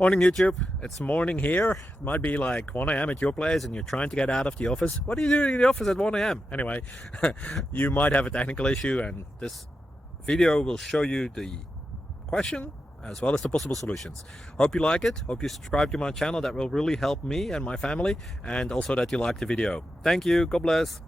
Morning YouTube, it's morning here. It might be like 1 a.m. at your place and you're trying to get out of the office. What are you doing in the office at 1 a.m.? Anyway, you might have a technical issue and this video will show you the question as well as the possible solutions. Hope you like it, hope you subscribe to my channel. That will really help me and my family, and also that you like the video. Thank you, God bless.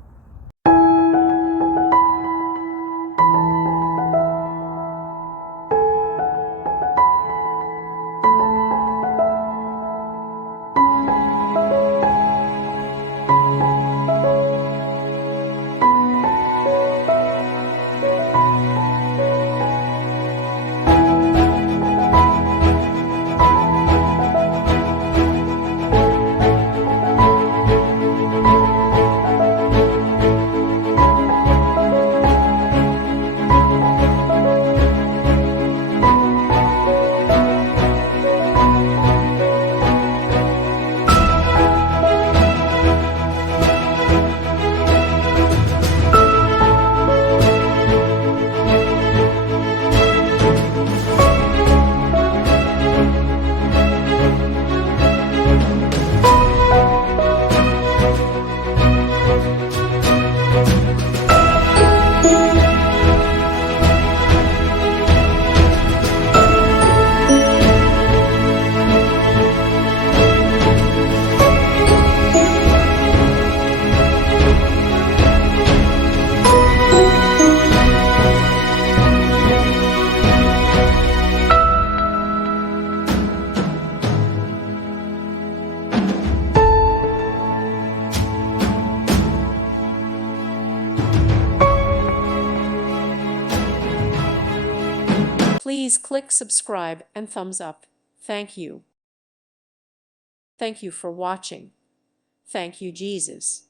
Please click subscribe and thumbs up. Thank you. Thank you for watching. Thank you, Jesus.